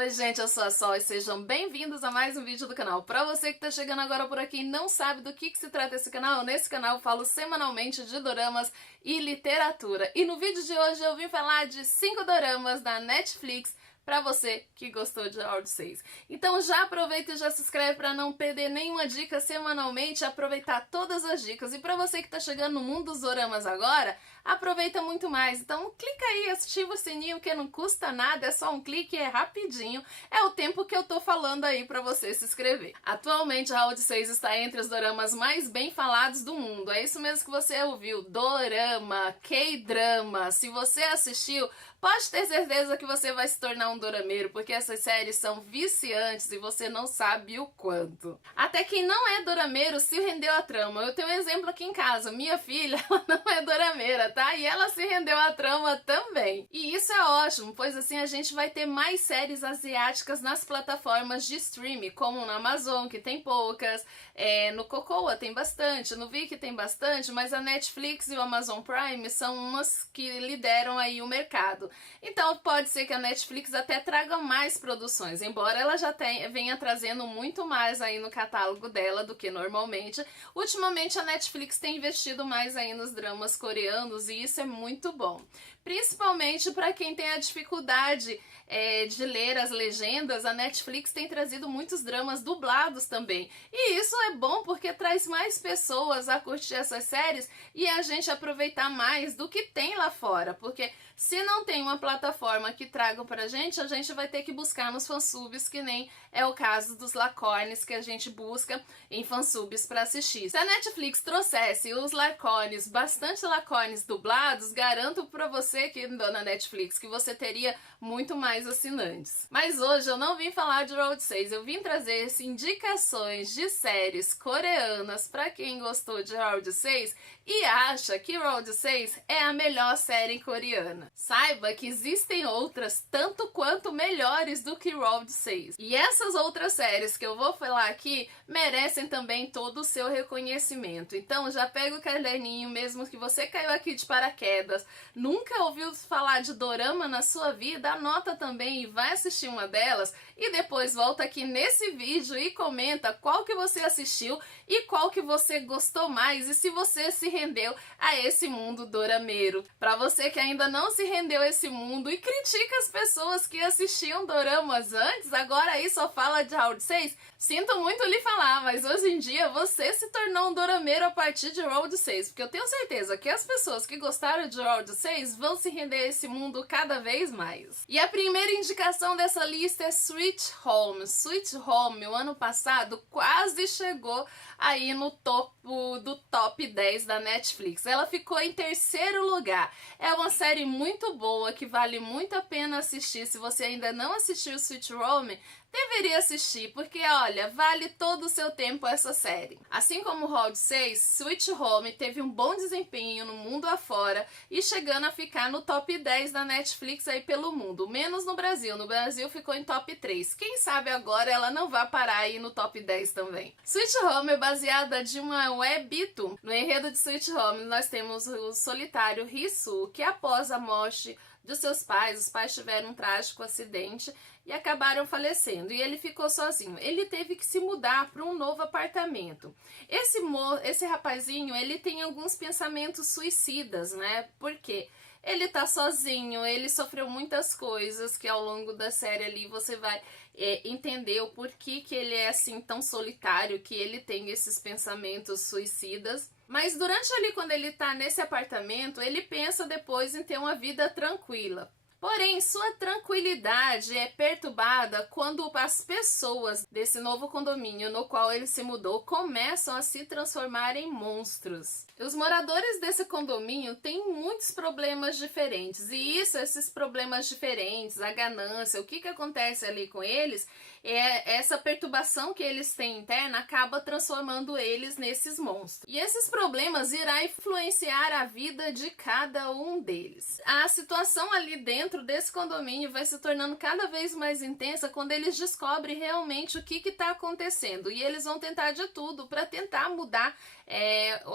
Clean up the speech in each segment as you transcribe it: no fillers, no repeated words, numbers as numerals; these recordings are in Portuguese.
Oi gente, eu sou a Sol e sejam bem-vindos a mais um vídeo do canal. Pra você que tá chegando agora por aqui e não sabe do que se trata esse canal, nesse canal eu falo semanalmente de doramas e literatura. E no vídeo de hoje eu vim falar de 5 doramas da Netflix pra você que gostou de Round 6. Então já aproveita e já se inscreve pra não perder nenhuma dica semanalmente, aproveitar todas as dicas. E pra você que tá chegando no mundo dos doramas agora, aproveita muito mais. Então clica aí, ativa o sininho que não custa nada, é só um clique, é rapidinho. É o tempo que eu tô falando aí pra você se inscrever. Atualmente Round 6 está entre os doramas mais bem falados do mundo. É isso mesmo que você ouviu, dorama, K-drama. Se você assistiu, pode ter certeza que você vai se tornar um dorameiro, porque essas séries são viciantes e você não sabe o quanto. Até quem não é dorameiro se rendeu à trama. Eu tenho um exemplo aqui em casa. Minha filha, ela não é dorameira, tá? E ela se rendeu à trama também. E isso é ótimo, pois assim a gente vai ter mais séries asiáticas nas plataformas de streaming, como na Amazon, que tem poucas, no Cocoa tem bastante, no Viki tem bastante, mas a Netflix e o Amazon Prime são umas que lideram aí o mercado. Então pode ser que a Netflix até traga mais produções, embora ela já venha trazendo muito mais aí no catálogo dela do que normalmente. Ultimamente a Netflix tem investido mais aí nos dramas coreanos e isso é muito bom. Principalmente para quem tem a dificuldade de ler as legendas, a Netflix tem trazido muitos dramas dublados também. E isso é bom porque traz mais pessoas a curtir essas séries e a gente aproveitar mais do que tem lá fora, porque se não tem uma plataforma que traga pra gente, a gente vai ter que buscar nos fansubs, que nem é o caso dos Lacornes que a gente busca em fansubs pra assistir. Se a Netflix trouxesse os Lacornes, bastante Lacornes dublados, garanto pra você que na Netflix que você teria muito mais assinantes. Mas hoje eu não vim falar de Round 6, eu vim trazer indicações de séries coreanas pra quem gostou de Round 6 e acha que Round 6 é a melhor série coreana. Saiba que existem outras tanto quanto melhores do que Round 6. E essas outras séries que eu vou falar aqui merecem também todo o seu reconhecimento. Então já pega o caderninho, mesmo que você caiu aqui de paraquedas, nunca ouviu falar de dorama na sua vida, anota também e vai assistir uma delas e depois volta aqui nesse vídeo e comenta qual que você assistiu e qual que você gostou mais e se você se rendeu a esse mundo dorameiro. Pra você que ainda não se rendeu a esse mundo e critica as pessoas que assistiam doramas antes, agora aí só fala de Round 6, sinto muito lhe falar, mas hoje em dia você se tornou um dorameiro a partir de Round 6, porque eu tenho certeza que as pessoas que gostaram de Round 6 vão se render a esse mundo cada vez mais. E a primeira indicação dessa lista é Sweet Home. Sweet Home, o ano passado, quase chegou aí no topo do top 10 da Netflix. Ela ficou em terceiro lugar. É uma série muito boa que vale muito a pena assistir. Se você ainda não assistiu Sweet Home, deveria assistir, porque olha, vale todo o seu tempo essa série. Assim como Round 6, Sweet Home teve um bom desempenho no mundo afora e chegando a ficar no top 10 da Netflix aí pelo mundo, menos no Brasil. No Brasil ficou em top 3. Quem sabe agora ela não vai parar aí no top 10 também. Sweet Home é baseada de uma webtoon. No enredo de Sweet Home nós temos o solitário Hisu, que após a morte de seus pais, os pais tiveram um trágico acidente e acabaram falecendo, e ele ficou sozinho. Ele teve que se mudar para um novo apartamento. Esse rapazinho, ele tem alguns pensamentos suicidas, né? Porque ele tá sozinho, ele sofreu muitas coisas que ao longo da série ali você vai entender o porquê que ele é assim tão solitário, que ele tem esses pensamentos suicidas. Mas durante ali, quando ele tá nesse apartamento, ele pensa depois em ter uma vida tranquila. Porém, sua tranquilidade é perturbada quando as pessoas desse novo condomínio no qual ele se mudou começam a se transformar em monstros. Os moradores desse condomínio têm muitos problemas diferentes e esses problemas diferentes, a ganância, o que acontece ali com eles, essa perturbação que eles têm interna acaba transformando eles nesses monstros. E esses problemas irão influenciar a vida de cada um deles. A situação ali dentro dentro desse condomínio vai se tornando cada vez mais intensa quando eles descobrem realmente o que está acontecendo. E eles vão tentar de tudo para tentar mudar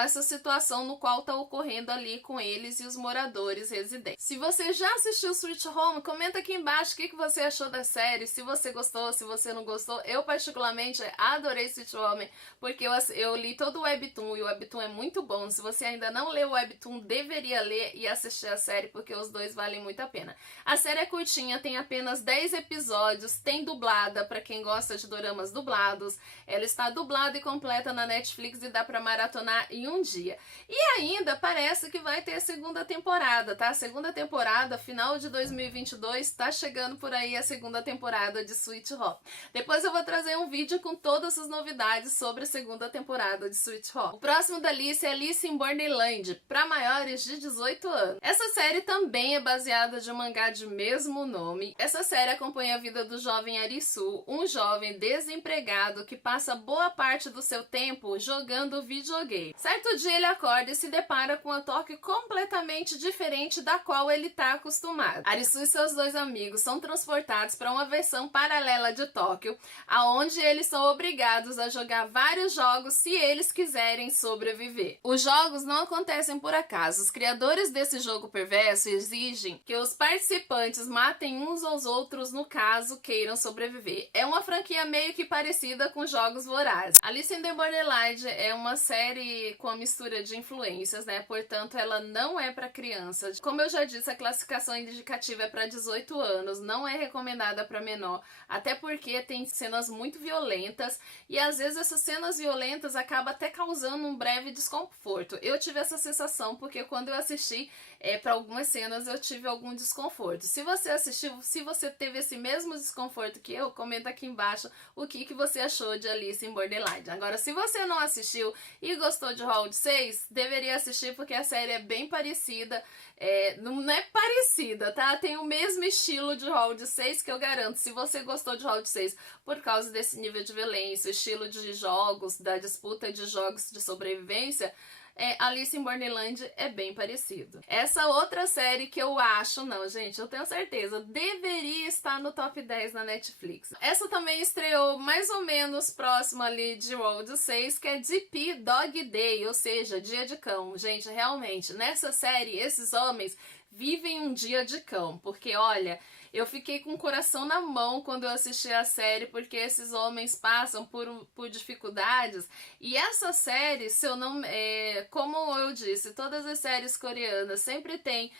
essa situação no qual está ocorrendo ali com eles e os moradores residentes. Se você já assistiu Sweet Home, comenta aqui embaixo o que você achou da série, se você gostou, se você não gostou. Eu particularmente adorei Sweet Home, porque eu li todo o Webtoon e o Webtoon é muito bom. Se você ainda não leu o Webtoon, deveria ler e assistir a série, porque os dois valem muito a pena. A série é curtinha, tem apenas 10 episódios, tem dublada para quem gosta de doramas dublados. Ela está dublada e completa na Netflix e dá para maratonar em um dia. E ainda parece que vai ter a segunda temporada, tá? A segunda temporada, final de 2022, tá chegando por aí a segunda temporada de Sweet Home. Depois eu vou trazer um vídeo com todas as novidades sobre a segunda temporada de Sweet Home. O próximo da Alice é Alice in Borderland, para maiores de 18 anos. Essa série também é baseada de um mangá de mesmo nome. Essa série acompanha a vida do jovem Arisu, um jovem desempregado que passa boa parte do seu tempo jogando videogame. Certo dia ele acorda e se depara com uma Tóquio completamente diferente da qual ele está acostumado. Arisu e seus dois amigos são transportados para uma versão paralela de Tóquio, aonde eles são obrigados a jogar vários jogos se eles quiserem sobreviver. Os jogos não acontecem por acaso. Os criadores desse jogo perverso exigem que os participantes matem uns aos outros no caso queiram sobreviver. É uma franquia meio que parecida com Jogos Vorazes. Alice in the Borderland é uma série com a mistura de influências, né? Portanto, ela não é para criança. Como eu já disse, a classificação indicativa é para 18 anos, não é recomendada para menor, até porque tem cenas muito violentas e às vezes essas cenas violentas acabam até causando um breve desconforto. Eu tive essa sensação porque quando eu assisti para algumas cenas eu tive algum desconforto. Se você assistiu, se você teve esse mesmo desconforto que eu, comenta aqui embaixo o que você achou de Alice in Borderland. Agora, se você não assistiu e gostou de Round 6, deveria assistir porque a série é bem parecida. Não é parecida, tá? Tem o mesmo estilo de Round 6 que eu garanto. Se você gostou de Round 6 por causa desse nível de violência, o estilo de jogos, da disputa de jogos de sobrevivência, Alice in Borderland é bem parecido. Essa outra série que eu acho, não, gente, eu tenho certeza, deveria estar no top 10 na Netflix. Essa também estreou mais ou menos próximo ali de Round 6, que é DP Dog Day, ou seja, Dia de Cão. Gente, realmente, nessa série, esses homens vivem um dia de cão, porque olha, eu fiquei com o coração na mão quando eu assisti a série, porque esses homens passam por dificuldades, e essa série, se eu não, como eu disse, todas as séries coreanas sempre tem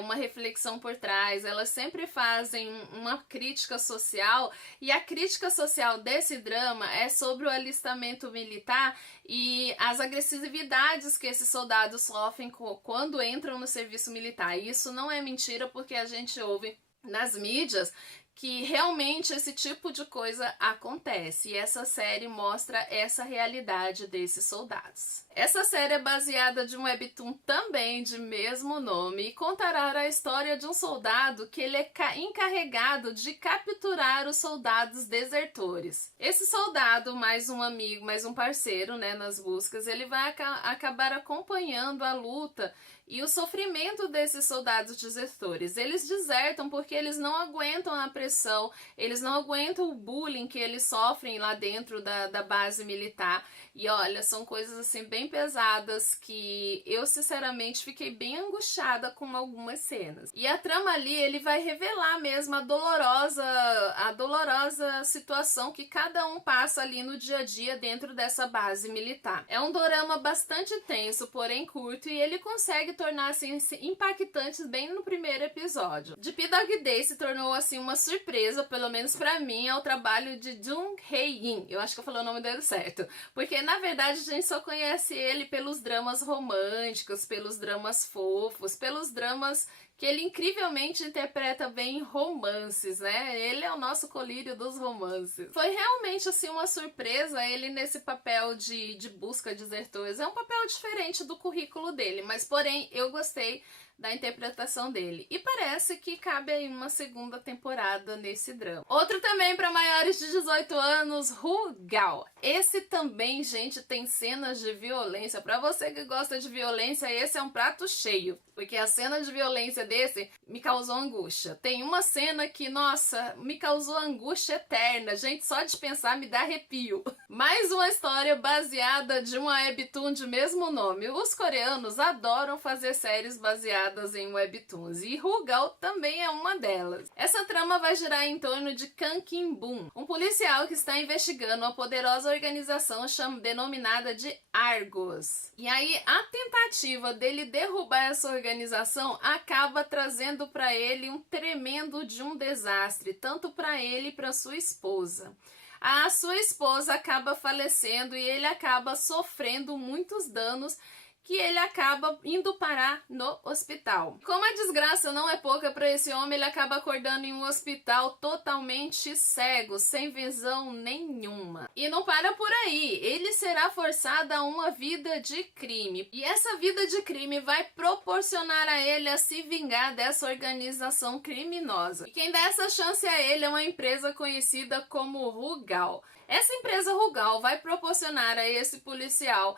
uma reflexão por trás, elas sempre fazem uma crítica social, e a crítica social desse drama é sobre o alistamento militar e as agressividades que esses soldados sofrem quando entram no serviço militar. E isso não é mentira, porque a gente ouve nas mídias que realmente esse tipo de coisa acontece, e essa série mostra essa realidade desses soldados. Essa série é baseada de um webtoon também de mesmo nome e contará a história de um soldado que ele é encarregado de capturar os soldados desertores. Esse soldado, mais um amigo, mais um parceiro, né, nas buscas, ele vai acabar acompanhando a luta e o sofrimento desses soldados desertores. Eles desertam porque eles não aguentam a pressão, eles não aguentam o bullying que eles sofrem lá dentro da base militar. E olha, são coisas assim bem pesadas que eu sinceramente fiquei bem angustiada com algumas cenas. E a trama ali, ele vai revelar mesmo a dolorosa situação que cada um passa ali no dia a dia dentro dessa base militar. É um dorama bastante intenso, porém curto, e ele consegue tornar-se impactante bem no primeiro episódio. DP Dog Day se tornou assim uma surpresa, pelo menos pra mim, ao trabalho de Jung Hae-in. Eu acho que eu falei o nome dele certo, porque na verdade a gente só conhece ele pelos dramas românticos, pelos dramas fofos, pelos dramas que ele incrivelmente interpreta bem romances, né? Ele é o nosso colírio dos romances. Foi realmente assim uma surpresa ele nesse papel de busca desertores. É um papel diferente do currículo dele, mas porém eu gostei da interpretação dele. E parece que cabe aí uma segunda temporada nesse drama. Outro também para maiores de 18 anos, Rugal. Esse também, gente, tem cenas de violência. Para você que gosta de violência, esse é um prato cheio, porque a cena de violência desse me causou angústia. Tem uma cena que, nossa, me causou angústia eterna. Gente, só de pensar me dá arrepio. Mais uma história baseada de uma webtoon de mesmo nome. Os coreanos adoram fazer séries baseadas em webtoons e Rugal também é uma delas. Essa trama vai girar em torno de Kang Kim-boon, um policial que está investigando uma poderosa organização denominada de Argos. E aí a tentativa dele derrubar essa organização acaba trazendo para ele um tremendo de um desastre, tanto para ele e para sua esposa. A sua esposa acaba falecendo e ele acaba sofrendo muitos danos, que ele acaba indo parar no hospital. Como a desgraça não é pouca para esse homem, ele acaba acordando em um hospital totalmente cego, sem visão nenhuma. E não para por aí, ele será forçado a uma vida de crime. E essa vida de crime vai proporcionar a ele a se vingar dessa organização criminosa. E quem dá essa chance a ele é uma empresa conhecida como Rugal. Essa empresa Rugal vai proporcionar a esse policial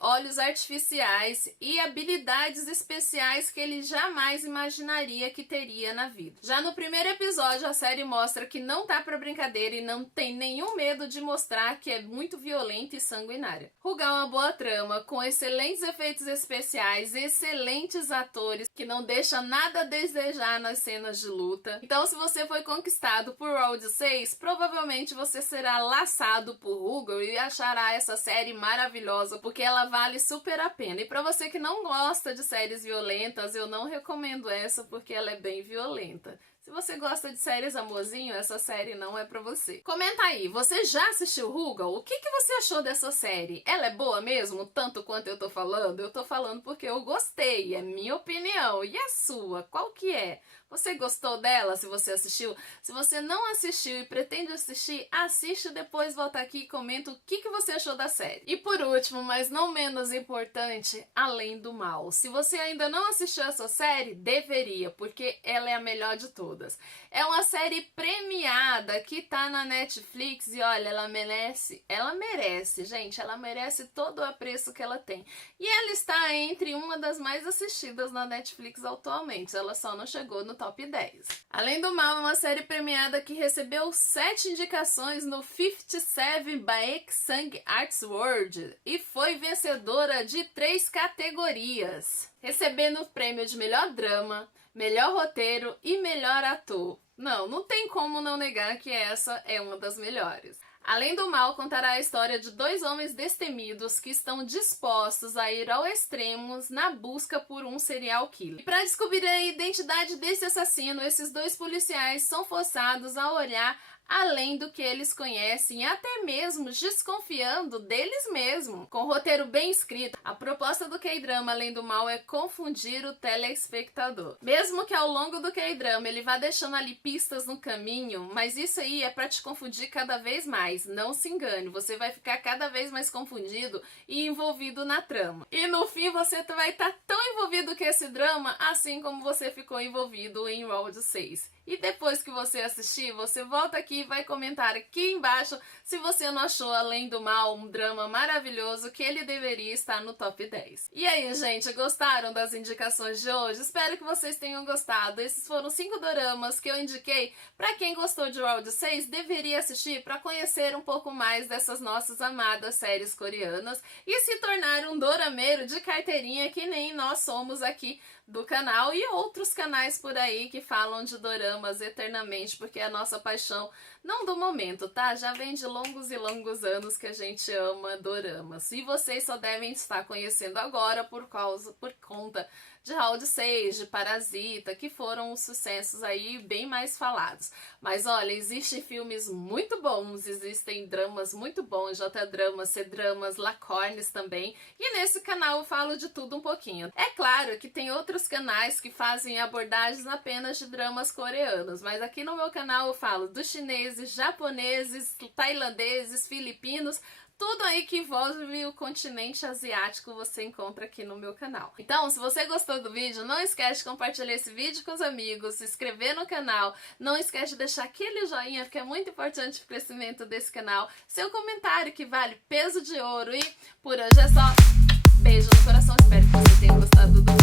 olhos artificiais e habilidades especiais que ele jamais imaginaria que teria na vida. Já no primeiro episódio, a série mostra que não tá pra brincadeira e não tem nenhum medo de mostrar que é muito violenta e sanguinária. Rugal é uma boa trama, com excelentes efeitos especiais, excelentes atores, que não deixa nada a desejar nas cenas de luta. Então, se você foi conquistado por Round 6, provavelmente você será laçado por Rugal e achará essa série maravilhosa, porque ela vale super a pena. E pra você que não gosta de séries violentas, eu não recomendo essa, porque ela é bem violenta. Se você gosta de séries amorzinho, essa série não é pra você. Comenta aí, você já assistiu Rugal? O que você achou dessa série? Ela é boa mesmo, tanto quanto eu tô falando? Eu tô falando porque eu gostei, é minha opinião. E a sua? Qual que é? Você gostou dela, se você assistiu? Se você não assistiu e pretende assistir, assiste e depois volta aqui e comenta o que você achou da série. E por último, mas não menos importante, Além do Mal. Se você ainda não assistiu essa série, deveria, porque ela é a melhor de todas. É uma série premiada que tá na Netflix e olha, ela merece, gente, ela merece todo o apreço que ela tem. E ela está entre uma das mais assistidas na Netflix atualmente, ela só não chegou no top 10. Além do Mal é uma série premiada que recebeu 7 indicações no 57 Baeksang Arts Award e foi vencedora de 3 categorias, recebendo o prêmio de melhor drama, melhor roteiro e melhor ator. Não tem como não negar que essa é uma das melhores. Além do Mal contará a história de 2 homens destemidos que estão dispostos a ir ao extremo na busca por um serial killer. E para descobrir a identidade desse assassino, esses 2 policiais são forçados a olhar além do que eles conhecem, até mesmo desconfiando deles mesmos. Com o roteiro bem escrito, a proposta do K-drama Além do Mal é confundir o telespectador. Mesmo que ao longo do K-drama ele vá deixando ali pistas no caminho, mas isso aí é para te confundir cada vez mais. Não se engane, você vai ficar cada vez mais confundido e envolvido na trama. E no fim você vai estar tão envolvido com esse drama, assim como você ficou envolvido em Round 6. E depois que você assistir, você volta aqui e vai comentar aqui embaixo se você não achou Além do Mal um drama maravilhoso que ele deveria estar no top 10. E aí, gente, gostaram das indicações de hoje? Espero que vocês tenham gostado. Esses foram 5 doramas que eu indiquei para quem gostou de Round 6, deveria assistir para conhecer um pouco mais dessas nossas amadas séries coreanas e se tornar um dorameiro de carteirinha que nem nós somos aqui do canal e outros canais por aí que falam de doramas eternamente, porque é a nossa paixão, não do momento, tá? Já vem de longos e longos anos que a gente ama doramas. E vocês só devem estar conhecendo agora por conta de Round 6, de Parasita, que foram os sucessos aí bem mais falados. Mas olha, existem filmes muito bons, existem dramas muito bons, J-dramas, C-dramas, Lacornes também. E nesse canal eu falo de tudo um pouquinho. É claro que tem outros canais que fazem abordagens apenas de dramas coreanos, mas aqui no meu canal eu falo dos chineses, japoneses, tailandeses, filipinos, tudo aí que envolve o continente asiático você encontra aqui no meu canal. Então, se você gostou do vídeo, não esquece de compartilhar esse vídeo com os amigos, se inscrever no canal, não esquece de deixar aquele joinha, porque é muito importante pro crescimento desse canal, seu comentário que vale peso de ouro. E por hoje é só. Beijo no coração, espero que você tenha gostado do vídeo.